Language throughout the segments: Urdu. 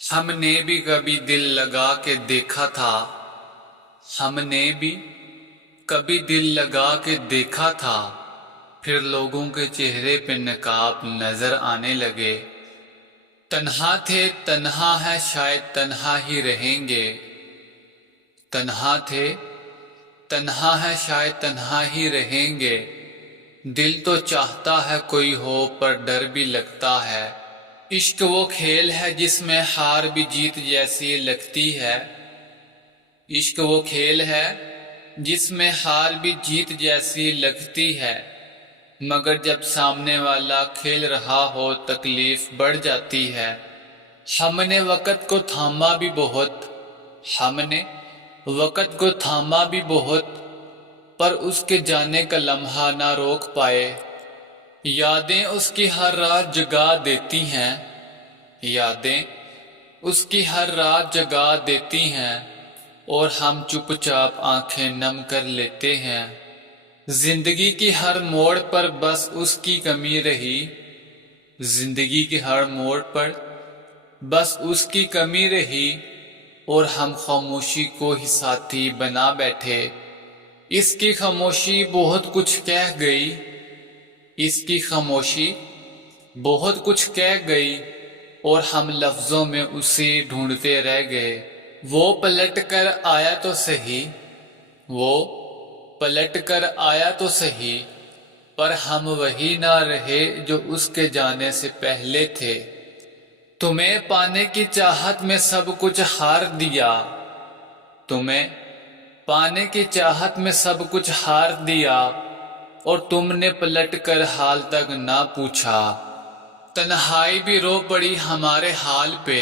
ہم نے بھی کبھی دل لگا کے دیکھا تھا، ہم نے بھی کبھی دل لگا کے دیکھا تھا، پھر لوگوں کے چہرے پہ نقاب نظر آنے لگے۔ تنہا تھے تنہا ہے شاید تنہا ہی رہیں گے، تنہا تھے تنہا ہے شاید تنہا ہی رہیں گے، دل تو چاہتا ہے کوئی ہو پر ڈر بھی لگتا ہے۔ عشق وہ کھیل ہے جس میں ہار بھی جیت جیسی لگتی ہے، عشق وہ کھیل ہے جس میں ہار بھی جیت جیسی لگتی ہے، مگر جب سامنے والا کھیل رہا ہو تکلیف بڑھ جاتی ہے۔ ہم نے وقت کو تھاما بھی بہت، ہم نے وقت کو تھاما بھی بہت، پر اس کے جانے کا لمحہ نہ روک پائے۔ یادیں اس کی ہر رات جگا دیتی ہیں، یادیں اس کی ہر رات جگا دیتی ہیں، اور ہم چپ چاپ آنکھیں نم کر لیتے ہیں۔ زندگی کی ہر موڑ پر بس اس کی کمی رہی، زندگی کے ہر موڑ پر بس اس کی کمی رہی، اور ہم خاموشی کو ہی ساتھی بنا بیٹھے۔ اس کی خاموشی بہت کچھ کہہ گئی، اس کی خاموشی بہت کچھ کہہ گئی، اور ہم لفظوں میں اسے ڈھونڈتے رہ گئے۔ وہ پلٹ کر آیا تو سہی، وہ پلٹ کر آیا تو سہی، پر ہم وہی نہ رہے جو اس کے جانے سے پہلے تھے۔ تمہیں پانے کی چاہت میں سب کچھ ہار دیا، تمہیں پانے کی چاہت میں سب کچھ ہار دیا، اور تم نے پلٹ کر حال تک نہ پوچھا۔ تنہائی بھی رو پڑی ہمارے حال پہ،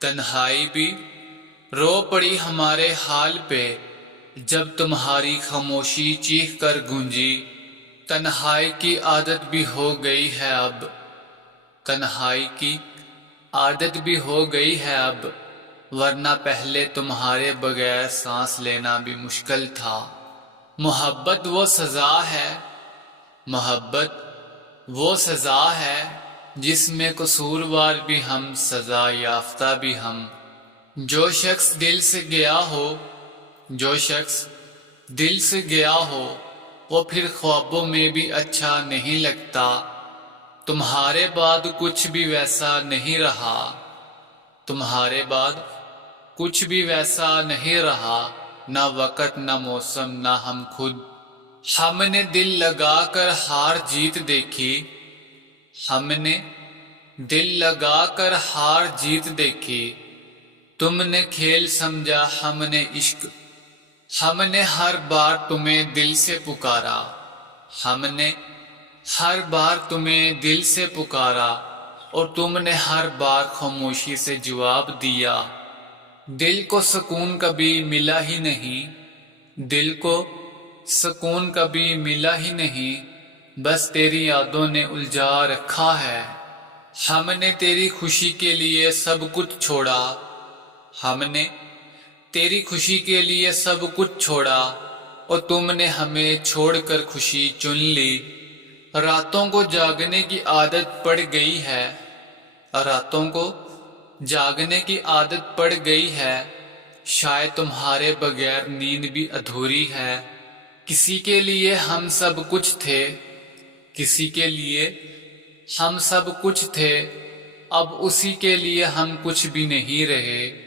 تنہائی بھی رو پڑی ہمارے حال پہ، جب تمہاری خاموشی چیخ کر گونجی۔ تنہائی کی عادت بھی ہو گئی ہے اب، تنہائی کی عادت بھی ہو گئی ہے اب، ورنہ پہلے تمہارے بغیر سانس لینا بھی مشکل تھا۔ محبت وہ سزا ہے، محبت وہ سزا ہے، جس میں قصوروار بھی ہم سزا یافتہ بھی ہم۔ جو شخص دل سے گیا ہو، جو شخص دل سے گیا ہو، وہ پھر خوابوں میں بھی اچھا نہیں لگتا۔ تمہارے بعد کچھ بھی ویسا نہیں رہا، تمہارے بعد کچھ بھی ویسا نہیں رہا، نہ وقت نہ موسم نہ ہم خود۔ ہم نے دل لگا کر ہار جیت دیکھی، ہم نے دل لگا کر ہار جیت دیکھی، تم نے کھیل سمجھا ہم نے عشق، ہم نے ہر بار تمہیں دل سے پکارا، ہم نے ہر بار تمہیں دل سے پکارا، اور تم نے ہر بار خاموشی سے جواب دیا۔ دل کو سکون کبھی ملا ہی نہیں، دل کو سکون کبھی ملا ہی نہیں، بس تیری یادوں نے الجھا رکھا ہے۔ ہم نے تیری خوشی کے لیے سب کچھ چھوڑا، ہم نے تیری خوشی کے لیے سب کچھ چھوڑا، اور تم نے ہمیں چھوڑ کر خوشی چن لی۔ راتوں کو جاگنے کی عادت پڑ گئی ہے، راتوں کو جاگنے کی عادت پڑ گئی ہے، شاید تمہارے بغیر نیند بھی ادھوری ہے۔ کسی کے لیے ہم سب کچھ تھے، کسی کے لیے ہم سب کچھ تھے، اب اسی کے لیے ہم کچھ بھی نہیں رہے۔